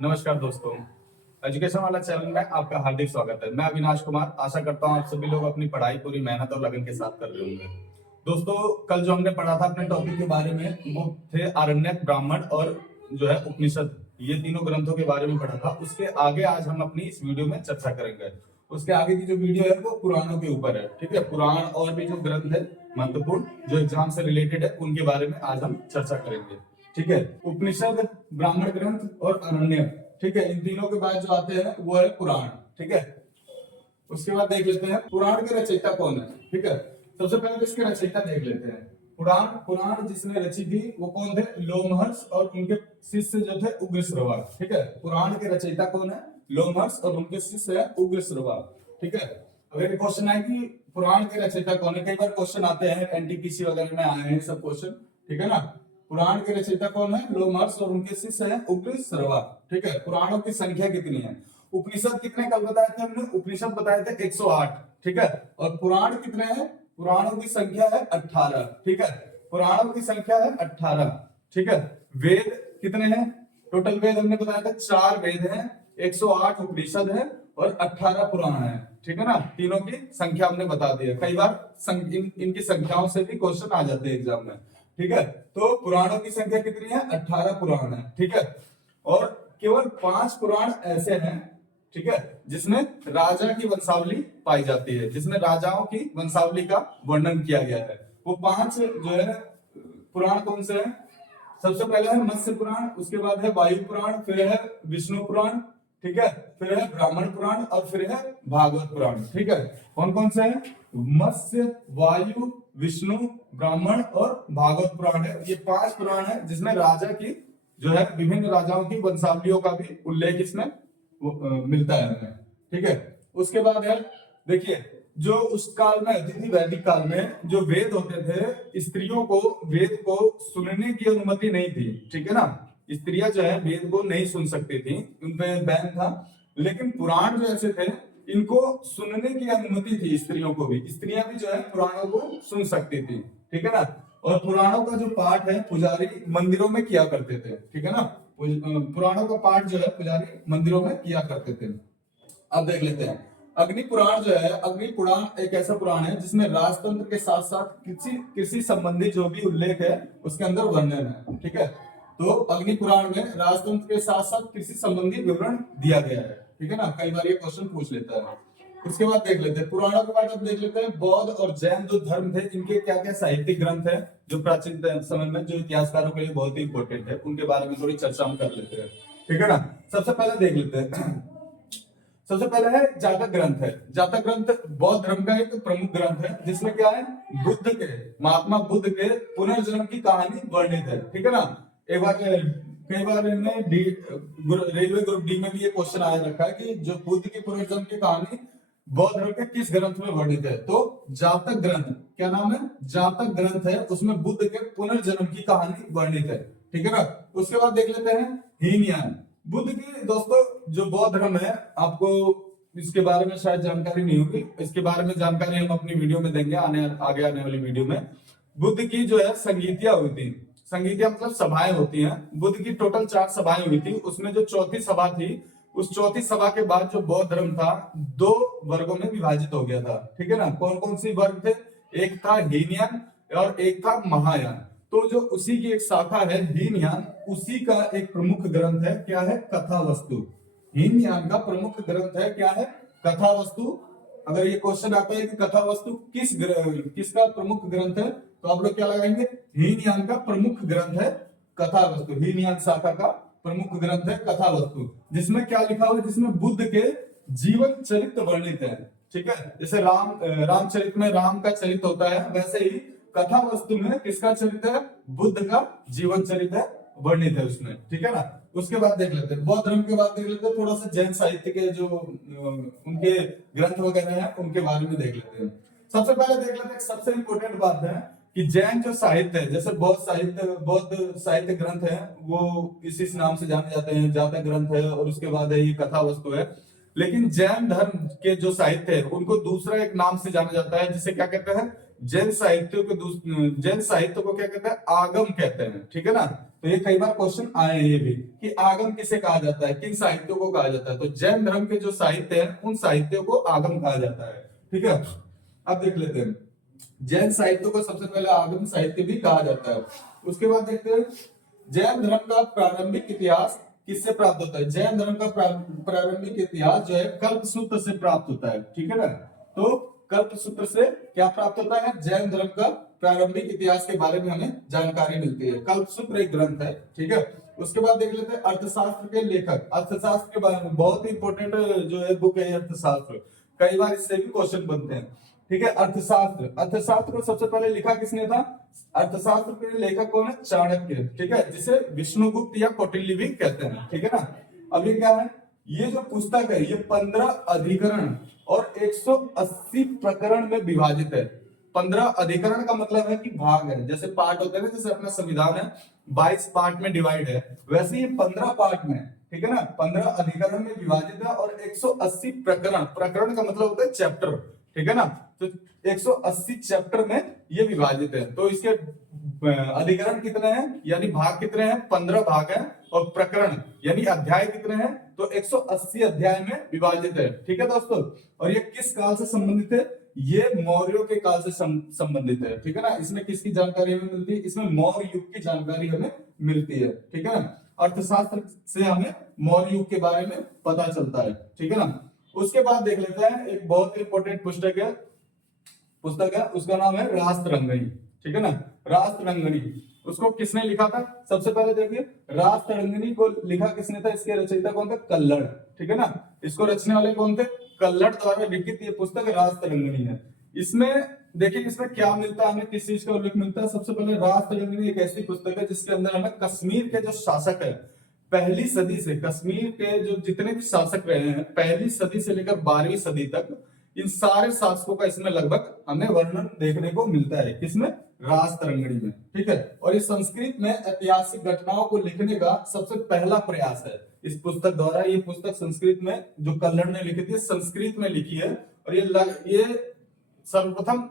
नमस्कार दोस्तों, एजुकेशन वाला चैनल में आपका हार्दिक स्वागत है। मैं अविनाश कुमार। आशा करता हूँ आप सभी लोग अपनी पढ़ाई पूरी मेहनत और लगन के साथ कर रहे होंगे। दोस्तों, कल जो हमने पढ़ा था अपने टॉपिक के बारे में, वो थे आरण्यक, ब्राह्मण और जो है उपनिषद। ये तीनों ग्रंथों के बारे में पढ़ा था। उसके आगे आज हम अपनी इस वीडियो में चर्चा करेंगे। उसके आगे की जो वीडियो है वो पुराणों के ऊपर है। ठीक है, पुराण और भी जो ग्रंथ है महत्वपूर्ण जो एग्जाम से रिलेटेड है, उनके बारे में आज हम चर्चा करेंगे। ठीक है, उपनिषद, ब्राह्मण ग्रंथ और अरण्यक। ठीक है, इन तीनों के बाद जो आते हैं वो है पुराण। ठीक है, उसके बाद देख लेते हैं पुराण के रचयिता कौन है। ठीक है, सबसे पहले तो इसके रचयिता देख लेते हैं। पुराण पुराण जिसने रची थी वो कौन थे? लोमहर्ष और उनके शिष्य जो थे उग्रश्रवा। ठीक है, पुराण के रचयिता कौन है? लोमहर्ष और उनके शिष्य है उग्रश्रवा। ठीक है, अगर क्वेश्चन आए कि पुराण के रचयिता कौन है, कई बार क्वेश्चन आते हैं एनटीपीसी वगैरह में आए हैं सब क्वेश्चन। ठीक है ना, पुराण के रचयिता कौन है? लोमहर्ष और उनके शिष्य है उग्रश्रवा। ठीक है, पुराणों की संख्या कितनी है? उपनिषद कितने कल बताए थे हमने? उपनिषद बताए थे 108। ठीक है, और पुराण कितने हैं? पुराणों की संख्या है 18। ठीक है, पुराणों की संख्या है 18। ठीक है, वेद कितने हैं? टोटल वेद हमने बताया था 4 वेद हैं, 108 उपनिषद है और 18 पुराण है। ठीक है ना, तीनों की संख्या हमने बता दी है। कई बार इनकी संख्याओं से भी क्वेश्चन आ जाते हैं एग्जाम में। ठीक है, तो पुराणों की संख्या कितनी है? 18 पुराण है। ठीक है, और केवल 5 पुराण ऐसे हैं, ठीक है, जिसमें राजा की वंशावली पाई जाती है, जिसमें राजाओं की वंशावली का वर्णन किया गया है। वो 5 जो है पुराण कौन से हैं? सबसे पहले है मत्स्य पुराण, उसके बाद है वायु पुराण, फिर है विष्णु पुराण, ठीक है, फिर है ब्राह्मण पुराण और फिर है भागवत पुराण। ठीक है, कौन कौन से हैं? मत्स्य, वायु, विष्णु, ब्राह्मण और भागवत पुराण है। ये 5 पुराण है जिसमें राजा की जो है विभिन्न राजाओं की वंशावलियों का भी उल्लेख इसमें मिलता है हमें। ठीक है, उसके बाद है देखिए, जो उस काल में होती थी, वैदिक काल में जो वेद होते थे, स्त्रियों को वेद को सुनने की अनुमति नहीं थी। ठीक है ना, स्त्रियां जो है वेद को नहीं सुन सकती थी, उनपे बैन था। लेकिन पुराण जो ऐसे थे, इनको सुनने की अनुमति थी, स्त्रियों को भी, स्त्रियां भी जो है पुराणों को सुन सकती थी। ठीक है ना, और पुराणों का जो पाठ है पुजारी मंदिरों में किया करते थे। ठीक है ना, पुराणों का पाठ जो है पुजारी मंदिरों में किया करते थे। अब देख लेते हैं अग्नि पुराण जो है। अग्नि पुराण एक ऐसा पुराण है जिसमें राजतंत्र के साथ साथ कृषि कृषि संबंधी जो भी उल्लेख है उसके अंदर वर्णन है। ठीक है, तो अग्नि पुराण में राजतंत्र के साथ साथ कृषि संबंधी विवरण दिया गया है। ठीक है ना, कई बार ये क्वेश्चन पूछ लेता है। उसके बाद देख लेते हैं पुराणों के बाद अब देख लेते हैं बौद्ध और जैन जो धर्म थे, इनके क्या क्या साहित्यिक ग्रंथ है जो प्राचीन समय में जो इतिहासकारों के लिए बहुत ही इंपॉर्टेंट है, उनके बारे में थोड़ी चर्चा हम कर लेते हैं। ठीक है ना, सबसे पहले देख लेते हैं, सबसे पहले है जातक ग्रंथ है। जातक ग्रंथ बौद्ध धर्म का एक प्रमुख ग्रंथ है, जिसमें क्या है? बुद्ध के, महात्मा बुद्ध के पुनर्जन्म की कहानी वर्णित है। ठीक है ना, एक बार कई बार रेलवे ग्रुप डी में भी ये क्वेश्चन आया रखा है कि जो बुद्ध की पुनर्जन्म की कहानी बौद्ध धर्म के किस ग्रंथ में वर्णित है, तो जातक ग्रंथ, क्या नाम है? जातक ग्रंथ है, उसमें बुद्ध के पुनर्जन्म की कहानी वर्णित है। ठीक है ना, उसके बाद देख लेते हैं हीनयान। बुद्ध की दोस्तों जो बौद्ध धर्म है, आपको इसके बारे में शायद जानकारी नहीं होगी, इसके बारे में जानकारी हम अपनी वीडियो में देंगे, आगे आने वाली वीडियो में। बुद्ध की जो है संगीतियां हुई थी, संगीतियां मतलब सभाएं होती हैं। बुद्ध की टोटल 4 सभाएं हुई थी, उसमें जो चौथी सभा थी, उस चौथी सभा के बाद जो बौद्ध धर्म था 2 वर्गों में विभाजित हो गया था। ठीक है ना, कौन कौन सी वर्ग थे? एक था हीनयान और एक था महायान। तो जो उसी की एक शाखा है हीनयान, उसी का एक प्रमुख ग्रंथ है, क्या है? कथा वस्तु। हीनयान का प्रमुख ग्रंथ है, क्या है? कथा वस्तु। अगर ये क्वेश्चन आता है कि कथा वस्तु किसका प्रमुख ग्रंथ है, तो आप लोग क्या लगाएंगे? हीनयान का प्रमुख ग्रंथ है कथा वस्तु। हीनयान शाखा का प्रमुख ग्रंथ है कथा वस्तु, जिसमें क्या लिखा हुआ है? जिसमें बुद्ध के जीवन चरित्र वर्णित है। ठीक है, जैसे रामचरित में राम का चरित्र होता है, वैसे ही कथा वस्तु में किसका चरित्र है? बुद्ध का जीवन चरित्र वर्णित है उसमें। ठीक है ना, उसके बाद देख लेते हैं बौद्ध धर्म के बाद देख लेते हैं थोड़ा सा जैन साहित्य के जो उनके ग्रंथ वगैरह हैं उनके बारे में देख लेते हैं। सबसे पहले देख लेते हैं, सबसे इंपॉर्टेंट बात है कि जैन जो साहित्य है, जैसे बौद्ध साहित्य ग्रंथ है, वो इसी नाम से जाने जाते हैं, जातक ग्रंथ है, और उसके बाद है ये कथा वस्तु है। लेकिन जैन धर्म के जो साहित्य है उनको दूसरा एक नाम से जाना जाता है, जिसे क्या कहते हैं? जैन साहित्य को क्या कहते हैं, आगम कहते हैं, ठीक है ना। तो ये कई बार क्वेश्चन आए हैं ये भी कि आगम किसे कहा जाता है, किन साहित्यों को कहा जाता है। तो जैन धर्म के जो साहित्य हैं उन साहित्यों को आगम कहा जाता है, ठीक है। अब देख लेते हैं, जैन साहित्य को सबसे पहले आगम साहित्य भी कहा जाता है। उसके बाद देखते हैं जैन धर्म का प्रारंभिक इतिहास किससे प्राप्त होता है। जैन धर्म का प्रारंभिक इतिहास जो है कल्पसूत्र से प्राप्त होता है, ठीक है ना। तो कल्पसूत्र से क्या प्राप्त होता है, जैन धर्म का प्रारंभिक इतिहास के बारे में हमें जानकारी मिलती है। कल्पसूत्र एक ग्रंथ है, ठीक है। उसके बाद देख लेते हैं अर्थशास्त्र के लेखक। अर्थशास्त्र के बारे में बहुत ही इंपॉर्टेंट जो है बुक है अर्थशास्त्र, कई बार इससे भी क्वेश्चन बनते हैं, ठीक है। अर्थशास्त्र को सबसे पहले लिखा किसने था, अर्थशास्त्र के लेखक कौन है, चाणक्य, ठीक है, जिसे विष्णुगुप्त या कौटिल्य भी कहते हैं, ठीक है ना। अब ये क्या है, ये जो पुस्तक है ये 15 अधिकरण और 180 प्रकरण में विभाजित है। 15 अधिकरण का मतलब है कि भाग है, जैसे पार्ट होते हैं ना, जैसे अपना संविधान है 22 पार्ट में डिवाइड है, वैसे ही 15 पार्ट में, ठीक है ना, 15 अधिकरण में विभाजित है। और 180 प्रकरण, प्रकरण का मतलब होता है चैप्टर, ठीक है ना। तो 180 चैप्टर में ये विभाजित है। तो इसके अधिकरण कितने हैं, यानी भाग कितने हैं, 15 भाग हैं। और प्रकरण यानी अध्याय कितने हैं, तो 180 अध्याय में विभाजित है, ठीक है दोस्तों। और ये किस काल से संबंधित है, ये मौर्यों के काल से संबंधित है, ठीक है ना। इसमें किसकी जानकारी हमें मिलती है, इसमें मौर्य युग की जानकारी हमें मिलती है, ठीक है ना। अर्थशास्त्र से हमें मौर्य युग के बारे में पता चलता है, ठीक है ना। उसके बाद देख लेते हैं एक बहुत इंपॉर्टेंट पुस्तक है, उसका नाम है रासतरंगिणी, ठीक है ना। रासतरंगिणी उसको किसने लिखा था, सबसे पहले देखिए रासतरंगिणी को लिखा किसने था, इसके रचयिता कौन थे, कल्लड़, ठीक है ना। इसको रचने वाले कौन थे, कल्लड़ द्वारा लिखित ये पुस्तक रासतरंगिणी है। इसमें देखिए इसमें क्या मिलता है, हमें किस चीज का उल्लेख मिलता है। सबसे पहले रासतरंगिणी एक ऐसी पुस्तक है जिसके अंदर हमें कश्मीर के जो शासक है पहली सदी से, कश्मीर के जो जितने भी शासक रहे हैं पहली सदी से लेकर 12वीं सदी तक, इन सारे शासकों का इसमें लगभग हमें वर्णन देखने को मिलता है, किसमें, रासतरंगिणी में, ठीक है। और इस संस्कृत में ऐतिहासिक घटनाओं को लिखने का सबसे पहला प्रयास है इस पुस्तक द्वारा। ये पुस्तक संस्कृत में जो कल्लड़ ने लिखी थी संस्कृत में लिखी है। और ये सर्वप्रथम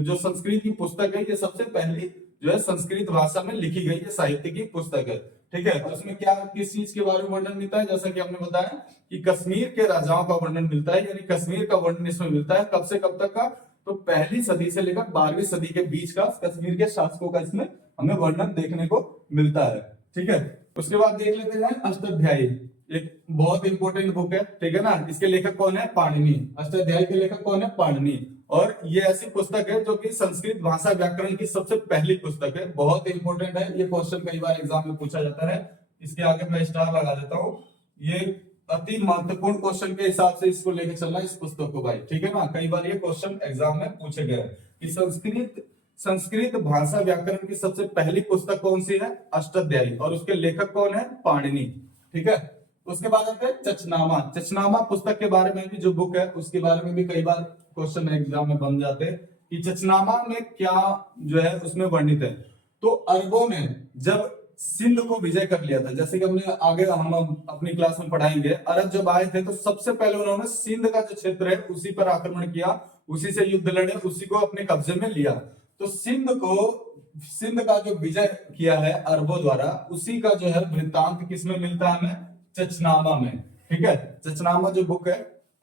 जो संस्कृत की पुस्तक है, ये सबसे पहली जो है संस्कृत भाषा में लिखी गई साहित्य की पुस्तक है, ठीक है। और उसमें क्या किस चीज के बारे में वर्णन मिलता है, जैसा कि हमने बताया कि कश्मीर के राजाओं का वर्णन मिलता है, यानी कश्मीर का वर्णन इसमें मिलता है। कब से कब तक का, तो पहली सदी से लेकर 12वीं सदी के बीच का कश्मीर के शासकों का इसमें हमें वर्णन देखने को मिलता है, ठीक है। उसके बाद देख लेते हैं अष्टाध्यायी, एक बहुत इंपॉर्टेंट बुक है, ठीक है ना। इसके लेखक कौन है, पाणिनि। अष्टाध्यायी के लेखक कौन है, पाणिनि। और ये ऐसी पुस्तक है जो कि संस्कृत भाषा व्याकरण की सबसे पहली पुस्तक है, बहुत इंपॉर्टेंट है। ये क्वेश्चन कई बार एग्जाम में पूछा जाता है, इसके आगे मैं स्टार लगा देता हूँ। ये अति महत्वपूर्ण क्वेश्चन के हिसाब से इसको लेके चलना इस पुस्तक को भाई, ठीक है ना। कई बार ये क्वेश्चन एग्जाम में पूछे गए कि संस्कृत भाषा व्याकरण की सबसे पहली पुस्तक कौन सी है, अष्टाध्यायी। और उसके लेखक कौन है, पाणिनि, ठीक है। उसके बाद आते हैं चचनामा। चचनामा पुस्तक के बारे में भी जो बुक है उसके बारे में भी कई बार क्वेश्चन एग्जाम में बन जाते हैं कि चचनामा में क्या जो है उसमें वर्णित है। तो अरबों ने जब सिंध को विजय कर लिया था, जैसे कि हमने आगे हम अपनी क्लास में पढ़ाएंगे, अरब जब आए थे तो सबसे पहले उन्होंने सिंध का जो क्षेत्र है उसी पर आक्रमण किया, उसी से युद्ध लड़े, उसी को अपने कब्जे में लिया। तो सिंध का जो विजय किया है अरबों द्वारा, उसी का जो है वृत्तांत किसमें मिलता है, हमें चचनामा में, ठीक है। चचनामा जो बुक है,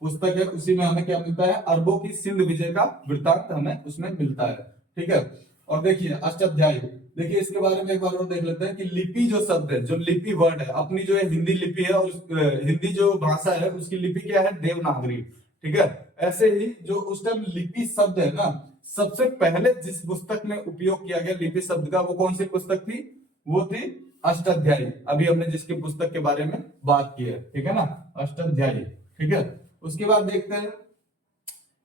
पुस्तक है, उसी में हमें क्या मिलता है, अरबों की सिंध विजय का वृत्तांत हमें उसमें मिलता है, ठीक है। और देखिए अष्टाध्यायी, देखिए इसके बारे में एक बार और देख लेते हैं कि लिपि जो शब्द है, जो लिपि वर्ड है, अपनी जो है हिंदी लिपि है और हिंदी जो भाषा है उसकी लिपि क्या है, देवनागरी, ठीक है। ऐसे ही जो उस टाइम लिपि शब्द है ना, सबसे पहले जिस पुस्तक में उपयोग किया गया लिपि शब्द का, वो कौन सी पुस्तक थी, वो थी अष्टाध्यायी। अभी हमने जिसकी पुस्तक के बारे में बात की है, ठीक है ना, अष्टाध्यायी, ठीक है। उसके बाद देखते हैं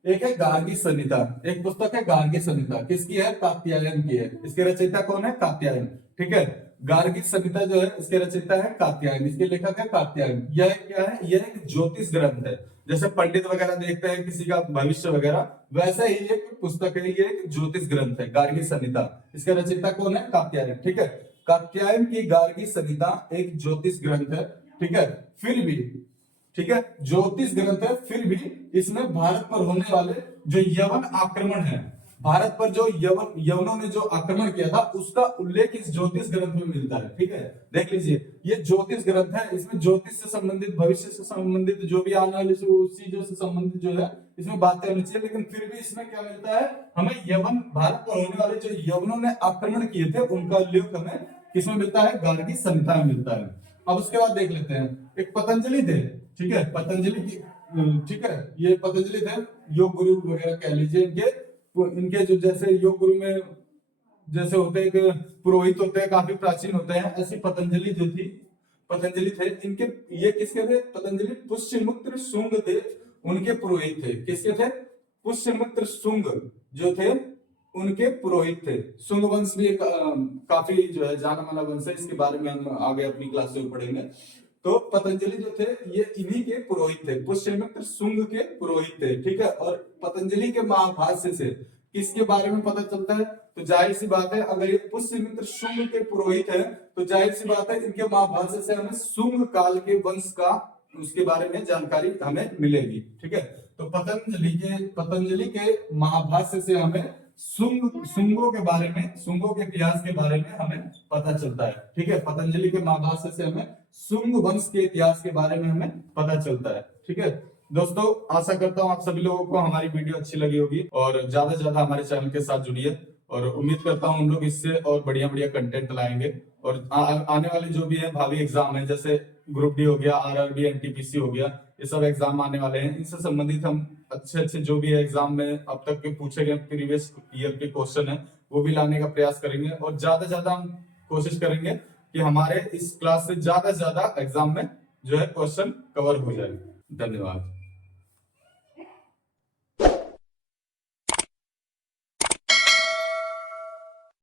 एक है गार्गी संहिता, एक पुस्तक है गार्गी संहिता, किसकी है, कात्यायन की है। इसके रचयिता कौन है, कात्यायन, ठीक है। गार्गी संहिता जो है इसके रचयिता है कात्यायन, इसके लेखक है कात्यायन। यह क्या है, यह एक ज्योतिष ग्रंथ है, जैसे पंडित वगैरह देखते हैं किसी का भविष्य वगैरह, वैसा ही एक पुस्तक है, ये एक ज्योतिष ग्रंथ है गार्गी संहिता। इसके रचयिता कौन है, कात्यायन, ठीक है। कात्यायन की गार्गी संहिता एक ज्योतिष ग्रंथ है, ठीक है। फिर भी, ठीक है, ज्योतिष ग्रंथ है, फिर भी इसमें भारत पर होने वाले जो यवन आक्रमण है, भारत पर जो यवनों ने जो आक्रमण किया था उसका उल्लेख इस ज्योतिष ग्रंथ में मिलता है। ठीक है, देख लीजिए, ये ज्योतिष ग्रंथ है, इसमें ज्योतिष से संबंधित, भविष्य से संबंधित, जो भी आने वाली चीजों से संबंधित जो है इसमें बातें होनी चाहिए। लेकिन फिर भी इसमें क्या मिलता है हमें, यवन, भारत पर होने वाले जो यवनों ने आक्रमण किए थे उनका उल्लेख हमें किसमें मिलता है, गार्गी संहिता में मिलता है। अब उसके बाद देख लेते हैं, एक पतंजलि थे, ठीक है, पतंजलि की, ठीक है, ये पतंजलि थे, योग गुरु वगैरह कह लीजिए, इनके जो जैसे योग गुरु में जैसे होते हैं पुरोहित होते हैं, काफी प्राचीन होते हैं, ऐसी पतंजलि जो थी, पतंजलि थे, इनके ये किसके थे, पतंजलि पुष्यमित्र शुंग थे, उनके पुरोहित थे। किसके थे, पुष्यमित्र शुंग जो थे उनके पुरोहित थे। शुंग वंश भी एक काफी जो है जाना माना वंश है, इसके बारे में हम आगे अपनी क्लास में पढ़ेंगे। तो पतंजलि जो थे ये इन्हीं के पुरोहित थे, पुष्यमित्र शुंग के पुरोहित थे। ठीक है, और पतंजलि के महाभाष्य से किसके बारे में पता चलता है, तो जाहिर सी बात है अगर ये पुष्यमित्र शुंग के पुरोहित है तो जाहिर सी बात है इनके महाभाष्य से हमें शुंग काल के वंश का, उसके बारे में जानकारी हमें मिलेगी। ठीक है, तो पतंजलि के महाभाष्य से हमें शुंगों के बारे में, शुंगों के इतिहास के बारे में हमें पता चलता है। ठीक है, पतंजलि के महाभाष्य से हमें शुंग वंश के इतिहास के बारे में हमें पता चलता है। ठीक है दोस्तों, आशा करता हूँ आप सभी लोगों को हमारी वीडियो अच्छी लगी होगी और ज्यादा से ज्यादा हमारे चैनल के साथ जुड़िए, और उम्मीद करता हूँ हम लोग इससे और बढ़िया बढ़िया कंटेंट लाएंगे। और आने वाले जो भी है भावी एग्जाम है, जैसे ग्रुप डी हो गया, आरआरबी, एनटीपीसी हो गया, ये सब एग्जाम आने वाले हैं, इनसे संबंधित हम अच्छे जो भी है एग्जाम में अब तक के पूछे गए प्रीवियस ईयर के क्वेश्चन है वो भी लाने का प्रयास करेंगे। और ज्यादा से ज्यादा हम कोशिश करेंगे कि हमारे इस क्लास से ज्यादा एग्जाम में जो है क्वेश्चन कवर हो जाए। धन्यवाद।